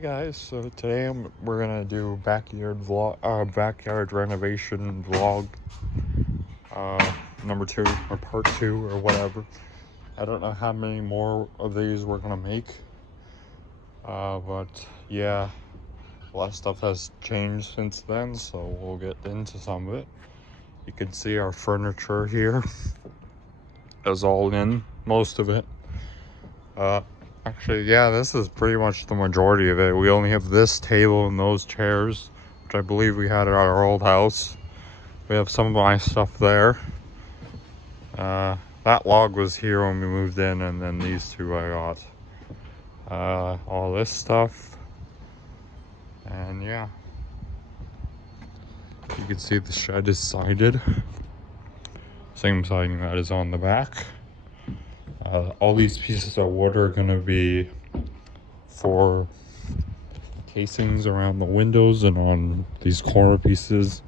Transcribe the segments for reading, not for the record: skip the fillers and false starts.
Hey guys, so today we're gonna do backyard renovation vlog, number 2 or part 2 or whatever. I don't know how many more of these we're gonna make, but yeah, a lot of stuff has changed since then, so we'll get into some of it. You can see our furniture here is all in, most of it. Actually, yeah, this is pretty much the majority of it. We only have this table and those chairs, which I believe we had at our old house. We have some of my stuff there. That log was here when we moved in, and then these two I got. All this stuff. And yeah. You can see the shed is sided. Same siding that is on the back. All these pieces of wood are going to be for casings around the windows and on these corner pieces,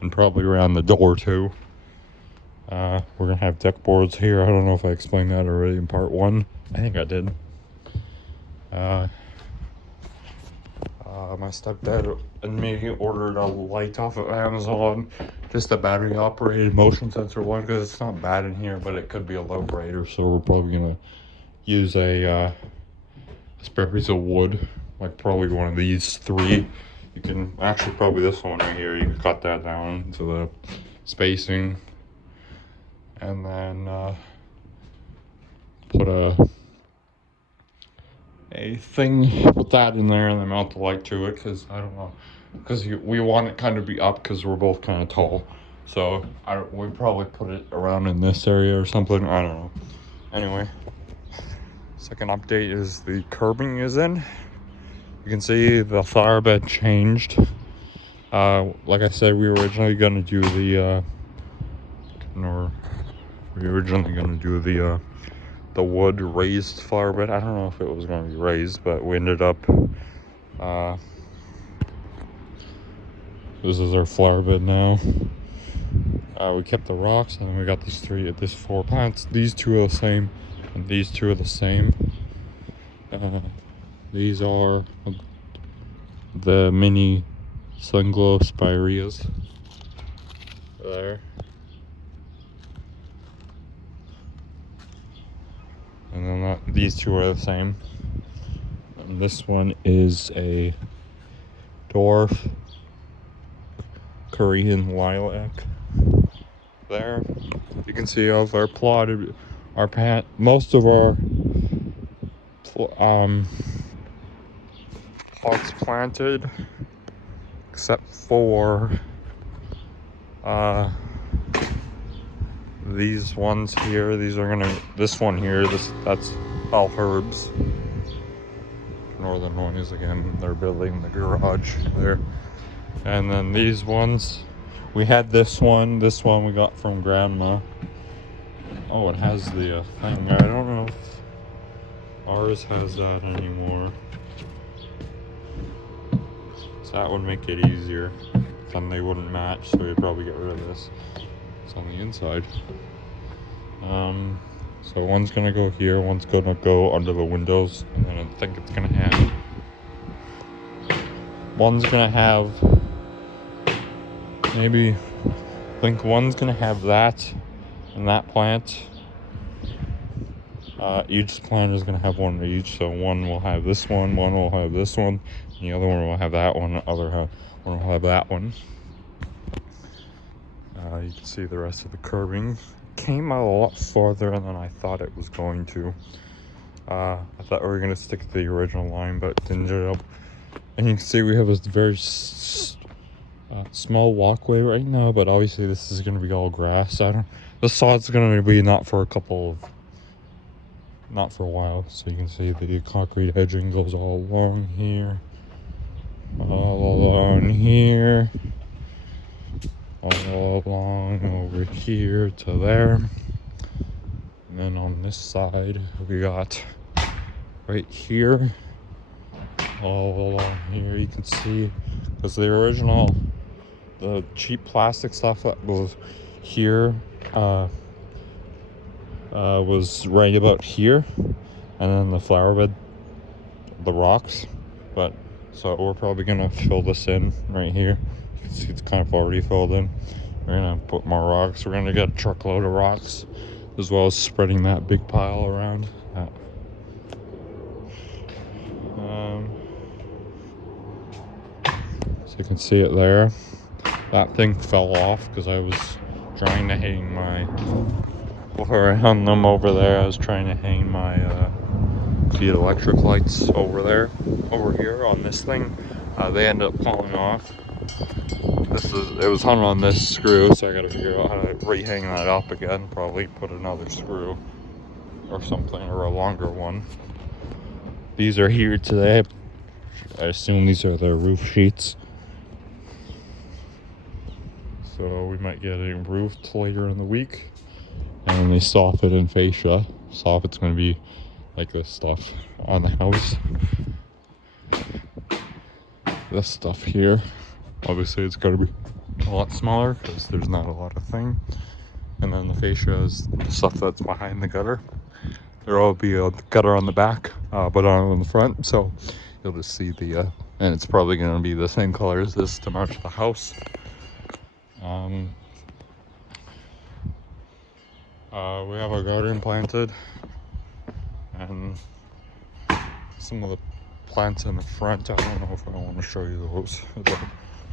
and probably around the door too. We're gonna have deck boards here. I don't know if I explained that already in part 1. I think I did. My stepdad and me ordered a light off of Amazon, just a battery operated motion sensor one, because it's not bad in here, but it could be a low grader, so we're probably gonna use a spare piece of wood, like probably one of these 3. You can actually, probably this one right here, you can cut that down to the spacing, and then put a thing, put that in there, and then mount the light to it, because I don't know, because we want it kind of be up, because we're both kind of tall, so we probably put it around in this area or something. I don't know. Anyway, second update is the curbing is in. You can see the flower bed changed. Like I said, we were originally going to do the wood raised flower bed. I don't know if it was going to be raised, but we ended up, this is our flower bed now. We kept the rocks, and then we got these 4 plants. These 2 are the same, and these 2 are the same. These are the mini sunglow spireas there. And then these 2 are the same. And this one is a dwarf Korean lilac. There, you can see of our plotted, most of our pots planted, except for these ones here. This one here, that's all herbs. Northern Noise again, they're building the garage there. And then these ones, we had this one we got from Grandma. Oh, it has the thing. I don't know if ours has that anymore. So that would make it easier. Then they wouldn't match, so we'd probably get rid of this. It's on the inside. So one's gonna go here, one's gonna go under the windows, and then I think it's gonna have, one's gonna have that and that plant. Each plant is gonna have one each, so one will have this one will have this one, and the other one will have that one, one will have that one. You can see the rest of the curbing came out a lot farther than I thought it was going to. I thought we were going to stick to the original line, but it ended up. And you can see we have a very small walkway right now, but obviously this is going to be all grass. The sod's going to be not for a while. So you can see the concrete edging goes all along here, all along here, all along over here to there. And then on this side we got right here, all along here. You can see, because the cheap plastic stuff that was here was right about here, and then the flower bed, the rocks, but So we're probably gonna fill this in right here. You can see it's kind of already filled in. We're gonna put more rocks. We're gonna get a truckload of rocks, as well as spreading that big pile around. So you can see it there. That thing fell off because I was trying to hang my, before I hung them over there, I was trying to hang my the electric lights over there, over here on this thing. They ended up falling off. It was hung on this screw, so I gotta figure out how to rehang that up again. Probably put another screw or something, or a longer one. These are here today. I assume these are the roof sheets. So we might get it roofed later in the week. And they soffit and fascia. Soffit's gonna be like this stuff on the house. This stuff here, obviously it's gonna be a lot smaller because there's not a lot of thing. And then the fascia is the stuff that's behind the gutter. There'll all be a gutter on the back, but on the front, so you'll just see the, and it's probably gonna be the same color as this to match the house. We have our garden planted, and some of the plants in the front. I don't know if I want to show you those.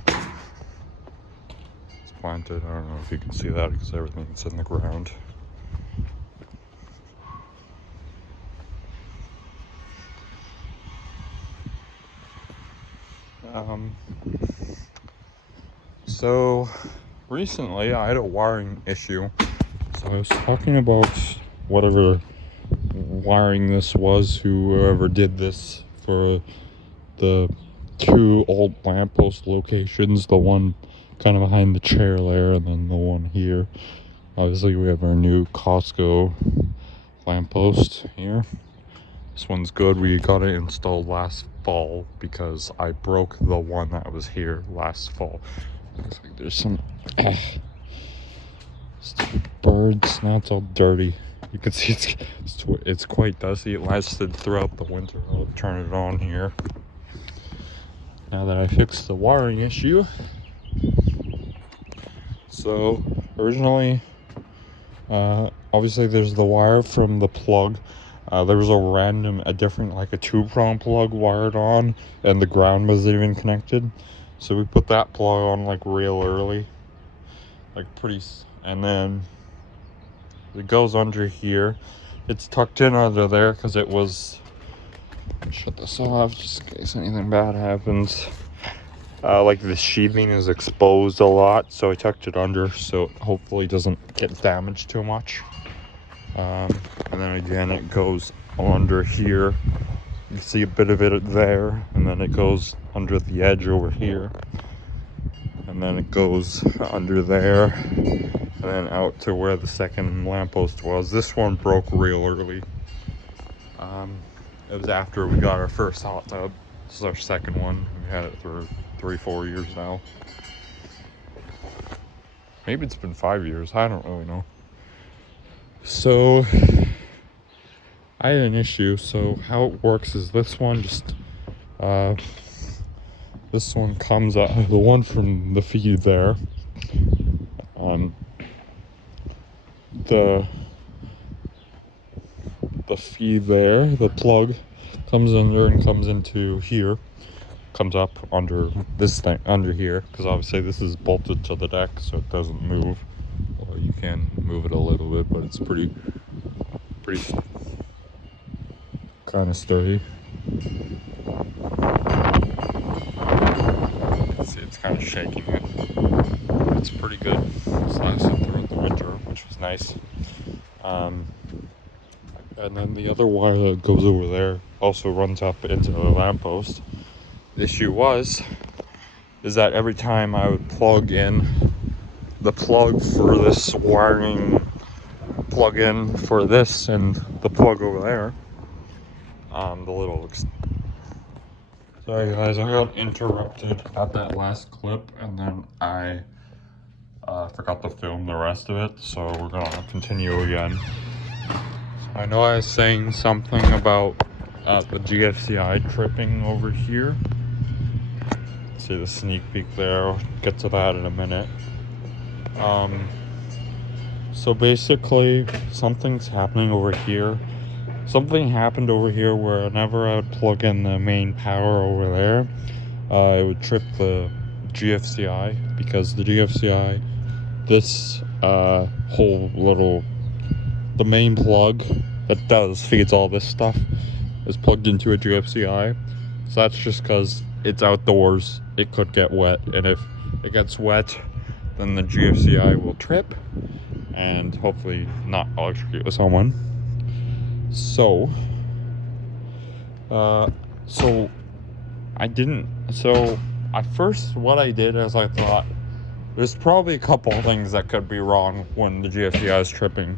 It's planted. I don't know if you can see that because everything's in the ground. So recently I had a wiring issue. So I was talking about whatever wiring this was, whoever did this for the two old lamppost locations, the one kind of behind the chair there and then the one here. Obviously we have our new Costco lamppost here. This one's good. We got it installed last fall because I broke the one that was here last fall. Looks like there's some stupid birds. Now it's all dirty. You can see it's quite dusty. It lasted throughout the winter. I'll turn it on here. Now that I fixed the wiring issue. So originally, obviously there's the wire from the plug. There was a different, like a 2-prong plug wired on, and the ground wasn't even connected. So we put that plug on like real early, and then it goes under here. It's tucked in under there because it was, shut this off just in case anything bad happens. Like the sheathing is exposed a lot, so I tucked it under so it hopefully doesn't get damaged too much. And then again it goes under here. You can see a bit of it there, and then it goes under the edge over here, and then it goes under there, and then out to where the second lamppost was. This one broke real early. It was after we got our first hot tub. This is our second one. We had it for 3-4 years now. Maybe it's been 5 years. I don't really know. So I had an issue. So how it works is this one just this one comes up, the one from the feed there, the feed there, the plug comes under and comes into here, comes up under this thing under here, because obviously this is bolted to the deck so it doesn't move. Well, you can move it a little bit, but it's pretty kind of sturdy. See, it's kind of shaking it. It's pretty good. It's lasted throughout the winter, which was nice. And then the other wire that goes over there also runs up into the lamppost. The issue is that every time I would plug in the plug for this wiring, plug in for this and the plug over there, sorry guys, I got interrupted at that last clip, and then I forgot to film the rest of it, so we're gonna continue again. I know I was saying something about the GFCI tripping over here. See the sneak peek there. I'll get to that in a minute. So basically, something's happening over here. Something happened over here where whenever I would plug in the main power over there, it would trip the GFCI, because the GFCI, this whole little, the main plug that feeds all this stuff is plugged into a GFCI. So that's just because it's outdoors, it could get wet, and if it gets wet, then the GFCI will trip and hopefully not electrocute someone. So at first what I did is I thought there's probably a couple of things that could be wrong when the GFCI is tripping.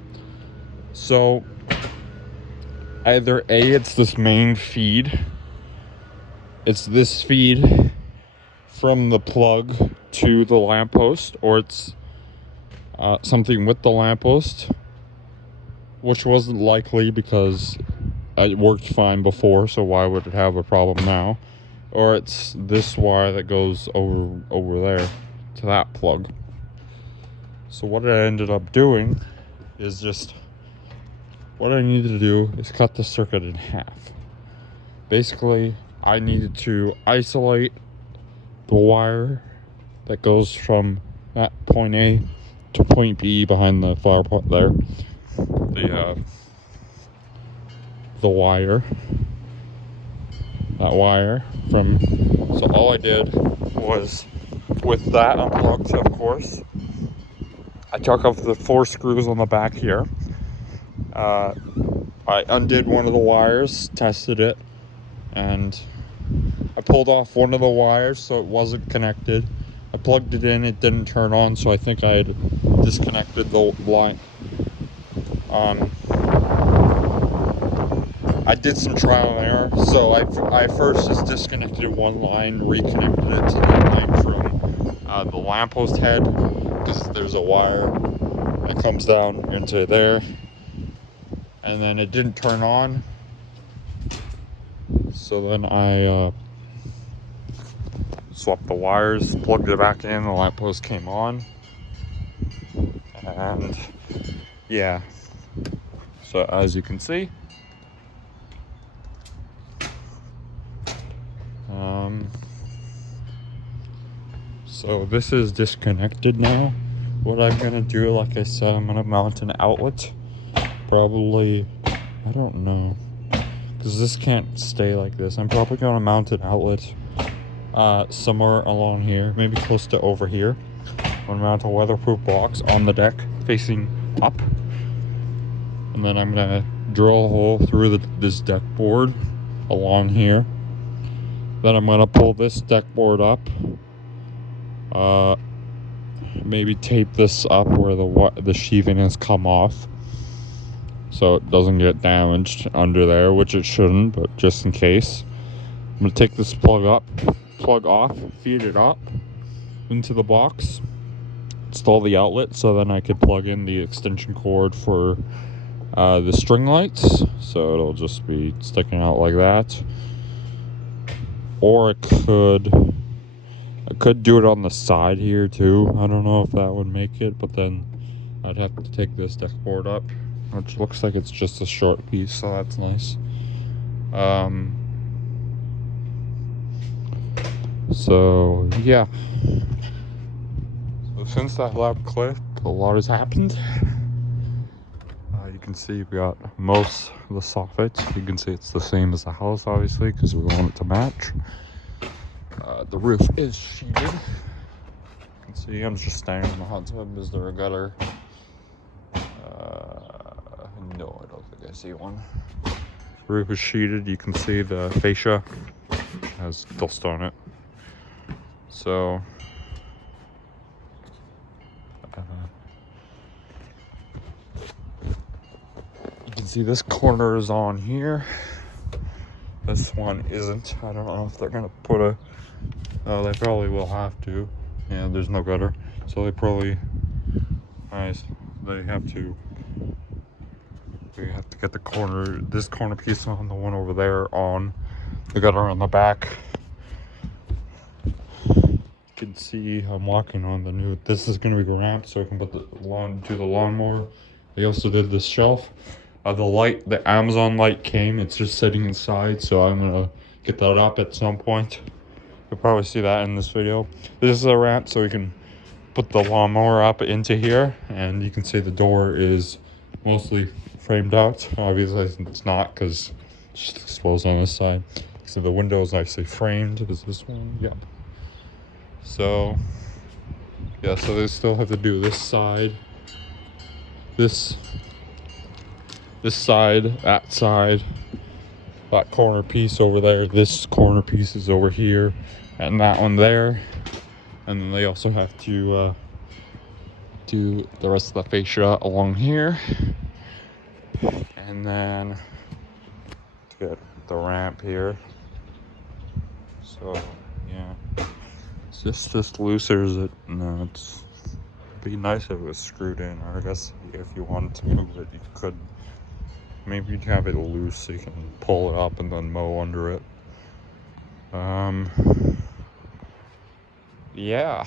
So either A, it's this main feed. It's this feed from the plug to the lamppost, or it's something with the lamppost, which wasn't likely because it worked fine before, so why would it have a problem now? Or it's this wire that goes over there to that plug. So what I ended up doing is what I needed to do is cut the circuit in half. Basically, I needed to isolate the wire that goes from that point A to point B behind the flower pot there. The wire. That wire from. So all I did was, with that unplugged, of course, I took off the 4 screws on the back here. I undid one of the wires, tested it, and I pulled off one of the wires so it wasn't connected. I plugged it in, it didn't turn on, so I think I had disconnected the line. I did some trial and error, so I first just disconnected one line, reconnected it to the line from the lamppost head, because there's a wire that comes down into there, and then it didn't turn on, so then I swapped the wires, plugged it back in, the lamppost came on, and yeah, so as you can see, so this is disconnected now. What I'm gonna do, like I said, I'm gonna mount an outlet, probably, I don't know, because this can't stay like this. I'm probably gonna mount an outlet somewhere along here, maybe close to over here. I'm gonna mount a weatherproof box on the deck facing up, and then I'm gonna drill a hole through this deck board along here. Then I'm gonna pull this deck board up, maybe tape this up where the sheathing has come off, so it doesn't get damaged under there, which it shouldn't, but just in case. I'm gonna take this plug off, feed it up into the box, install the outlet, so then I could plug in the extension cord for the string lights, so it'll just be sticking out like that. Or I could do it on the side here too. I don't know if that would make it, but then I'd have to take this deck board up, which looks like it's just a short piece, so that's nice. So yeah. So since that last clip, a lot has happened. You can see we got most of the soffit. You can see it's the same as the house, obviously, because we want it to match. The roof is sheeted. You can see I'm just standing on the hot tub. Is there a gutter? No, I don't think I see one. The roof is sheeted. You can see the fascia has dust on it. So you can see this corner is on here. This one isn't. I don't know if they're gonna put a. Oh, they probably will have to. Yeah, there's no gutter, so they probably. Nice. They have to. We have to get this corner piece on, the one over there on, the gutter on the back. can see I'm walking on the new, this is gonna be ramped so I can put the lawnmower. They also did this shelf. The light, the Amazon light came, it's just sitting inside, so I'm gonna get that up at some point. You'll probably see that in this video. This is a ramp so we can put the lawnmower up into here, and you can see the door is mostly framed out. Obviously it's not because it's just exposed on this side. So the window is nicely framed. Is this one? Yep. So yeah, so they still have to do this side, this side, that corner piece over there, this corner piece is over here, and that one there. And then they also have to do the rest of the fascia along here. And then to get the ramp here. So yeah, it's just looser. Is it? No, it'd be nice if it was screwed in, or I guess if you wanted to move it, you could. Maybe you'd have it loose so you can pull it up and then mow under it. Yeah.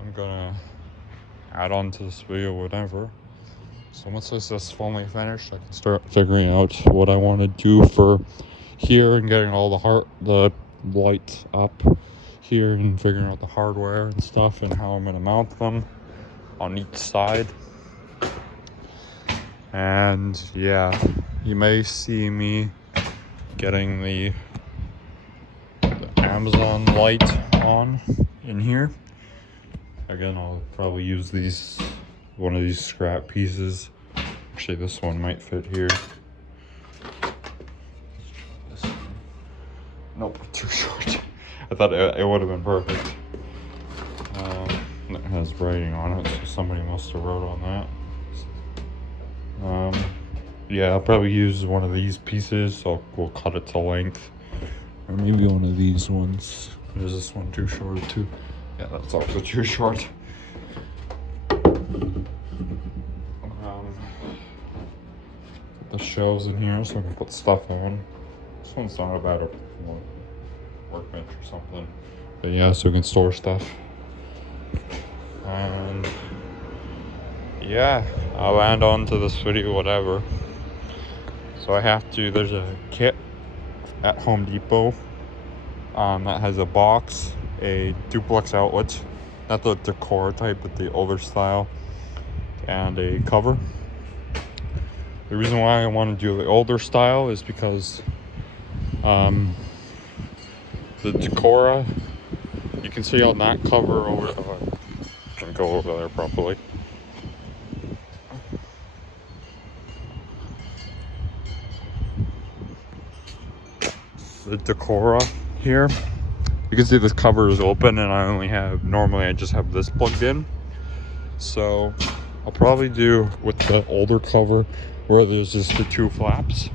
I'm gonna add on to this video whatever. So once this is fully finished, I can start figuring out what I want to do for here and getting all the lights up here and figuring out the hardware and stuff and how I'm gonna mount them on each side. And yeah, you may see me getting the Amazon light on in here. Again, I'll probably use one of these scrap pieces. Actually, this one might fit here. Nope, too short. I thought it would have been perfect. It has writing on it, so somebody must have wrote on that. Yeah, I'll probably use one of these pieces, so we'll cut it to length. Or maybe one of these ones. Is this one too short too? Yeah, that's also too short. The shelves in here so I can put stuff on. This one's not a bad workbench or something. But yeah, so we can store stuff. And yeah, I'll land on to this video, whatever. So there's a kit at Home Depot that has a box, a duplex outlet, not the decor type, but the older style, and a cover. The reason why I want to do the older style is because the Decora, you can see on that cover over, can go over there properly. The Decora here, you can see this cover is open, and normally I just have this plugged in. So I'll probably do with the older cover where there's just the two flaps.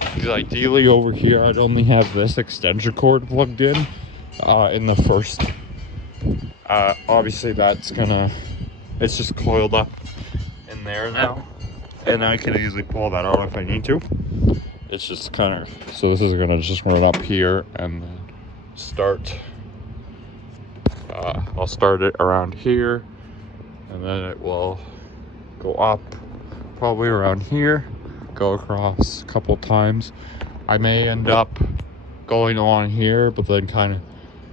Because ideally over here I'd only have this extension cord plugged in the first. Obviously it's just coiled up in there now, and I can easily pull that out if I need to. It's just so this is gonna just run up here and then start. I'll start it around here, and then it will go up probably around here, go across a couple times. I may end up going along here, but then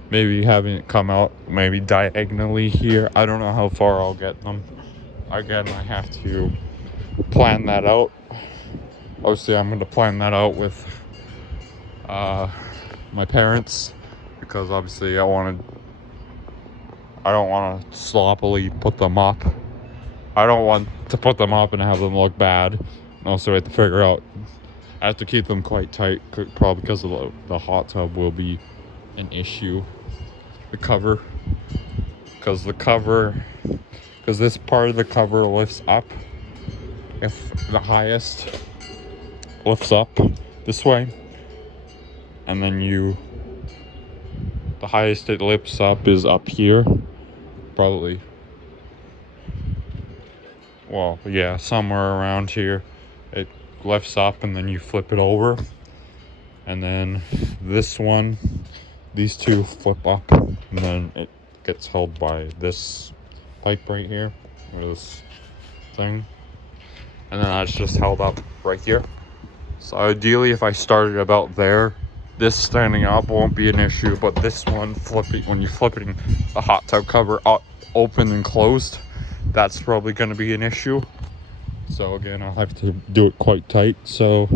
maybe having it come out maybe diagonally here. I don't know how far I'll get them. Again, I have to plan that out. Obviously, I'm going to plan that out with my parents, because obviously I don't want to sloppily put them up. I don't want to put them up and have them look bad. And also I have to figure out, I have to keep them quite tight, probably because of the hot tub will be an issue. The cover, because this part of the cover lifts up. If the highest lifts up this way, and then the highest it lifts up is up here, probably well, yeah, somewhere around here. It lifts up and then you flip it over. And then this one, these two flip up, and then it gets held by this pipe right here, or this thing. And then that's just held up right here. So ideally, if I started about there, this standing up won't be an issue, but this one flipping, when you're flipping the hot tub cover up, open and closed, that's probably going to be an issue. So again, I'll have to do it quite tight. So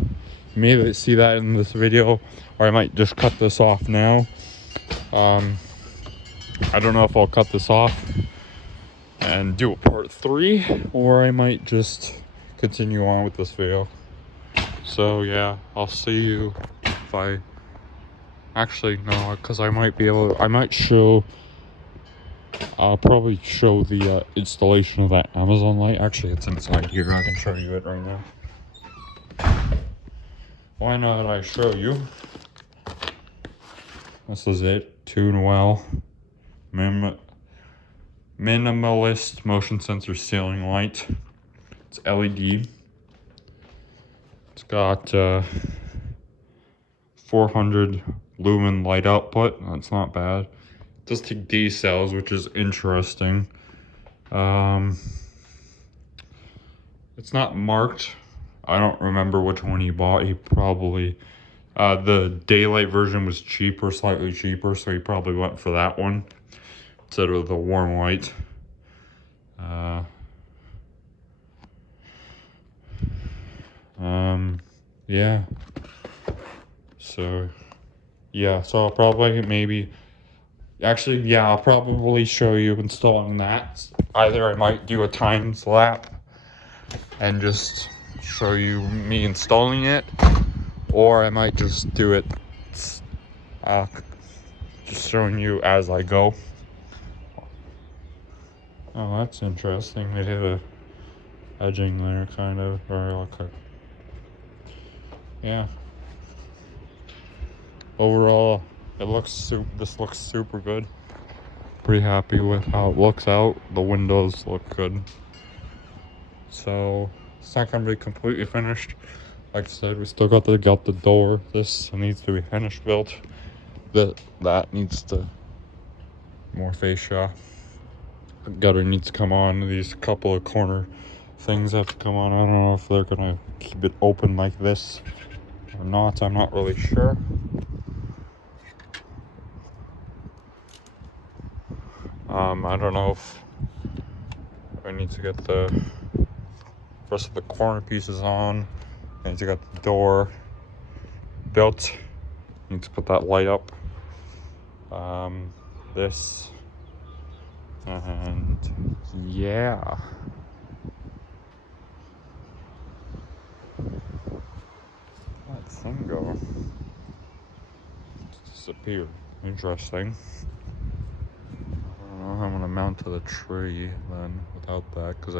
you may see that in this video, or I might just cut this off now. I don't know if I'll cut this off and do a part 3, or I might just continue on with this video. So yeah, I'll see you if I actually, no, because I might be able to, I might show, I'll probably show the installation of that Amazon light. Actually, it's inside here. I can show you it right now. Why not I show you? This is it. Tune well. Minimalist motion sensor ceiling light. It's LED. It's got 400 lumen light output. That's not bad. It does take D cells, which is interesting. It's not marked. I don't remember which one he bought. He probably, the daylight version was cheaper, slightly cheaper, so he probably went for that one instead of the warm white. Yeah. So, yeah, so I'll probably actually, yeah, I'll probably show you installing that. Either I might do a time lapse and just show you me installing it, or I might just do it, just showing you as I go. Oh, that's interesting. They have a edging there, kind of, or okay. Yeah. Overall, this looks super good. Pretty happy with how it looks out. The windows look good. So it's not gonna be completely finished. Like I said, we still got the door. This needs to be finished built. That needs to more fascia. The gutter needs to come on. These couple of corner things have to come on. I don't know if they're gonna keep it open like this or not. I'm not really sure. I don't know if I need to get the rest of the corner pieces on. I need to get the door built. Need to put that light up. This, and yeah. That thing go? Disappeared. Interesting. I don't know how I'm gonna mount to the tree then without that, because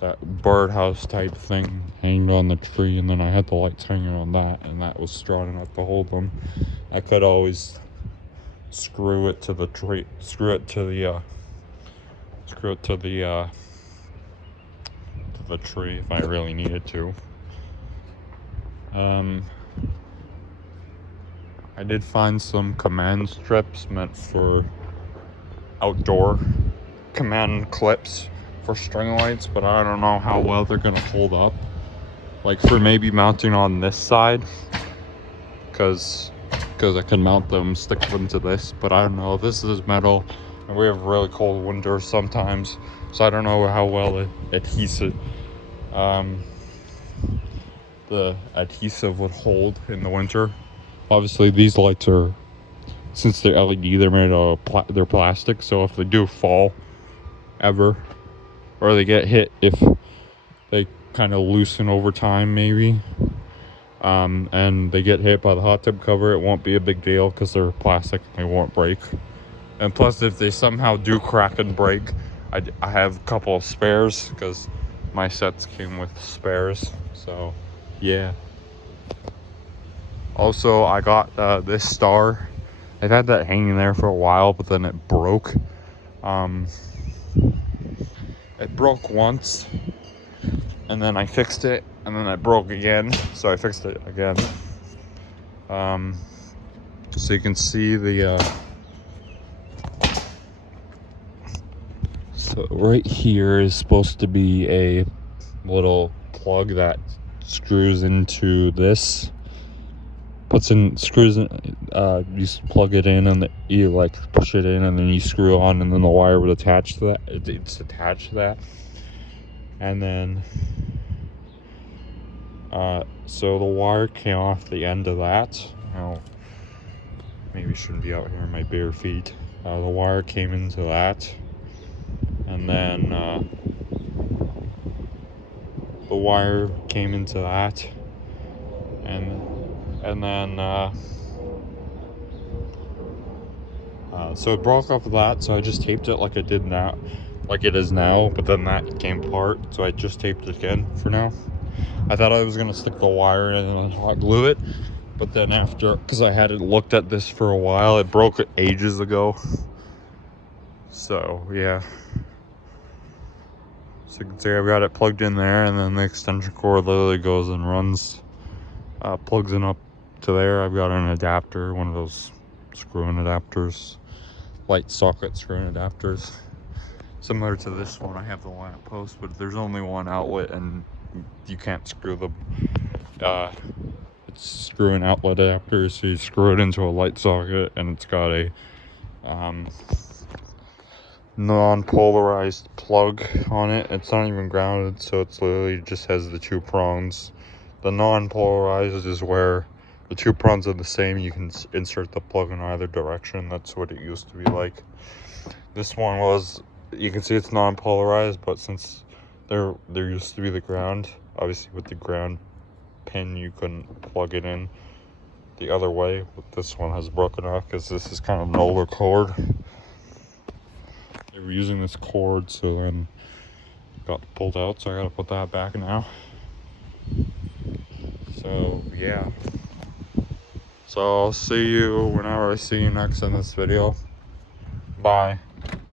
that birdhouse type thing hanged on the tree, and then I had the lights hanging on that, and that was strong enough to hold them. I could always screw it to the tree, screw it to the tree if I really needed to. I did find some command strips meant for outdoor command clips for string lights, but I don't know how well they're gonna hold up. Like for maybe mounting on this side, because I can mount them, stick them to this, but I don't know. This is metal, and we have really cold winters sometimes, so I don't know how well the adhesive would hold in the winter. Obviously, these lights are, since they're LED, they're made of they're plastic, so if they do fall ever, or they get hit, if they kind of loosen over time maybe, and they get hit by the hot tub cover, it won't be a big deal because they're plastic and they won't break. And plus, if they somehow do crack and break, I have a couple of spares, because my sets came with spares. So yeah. Also, I got this star. I've had that hanging there for a while, but then it broke. it broke once, and then I fixed it, and then it broke again, so I fixed it again. So you can see the so right here is supposed to be a little plug that screws into this, screws in, you plug it in, and you like push it in, and then you screw on, and then the wire would attach to that. It's attached to that, and then so the wire came off the end of that. Now, maybe shouldn't be out here in my bare feet. The wire came into that, and then the wire came into that, and then so it broke off of that, so I just taped it like I did now, like it is now, but then that came apart, so I just taped it again for now. I thought I was gonna stick the wire in and then hot glue it, but then after, because I hadn't looked at this for a while, it broke ages ago. So yeah, so you can see I've got it plugged in there, and then the extension cord literally goes and runs, plugs in up to there. I've got an adapter, one of those screw-in adapters, light socket screw-in adapters, similar to this one. I have the Lamppost, but there's only one outlet, and you can't screw the it's screw-in outlet adapter, so you screw it into a light socket, and it's got a non-polarized plug on it. It's not even grounded, so it's literally just has the two prongs. The non-polarized is where the two prongs are the same. You can insert the plug in either direction. That's what it used to be like. This one was, you can see it's non-polarized, but since there used to be the ground, obviously with the ground pin you couldn't plug it in the other way. But this one has broken off because this is kind of an older cord. They were using this cord, so then it got pulled out, so I gotta put that back now. So yeah, so I'll see you whenever I see you next in this video. Bye.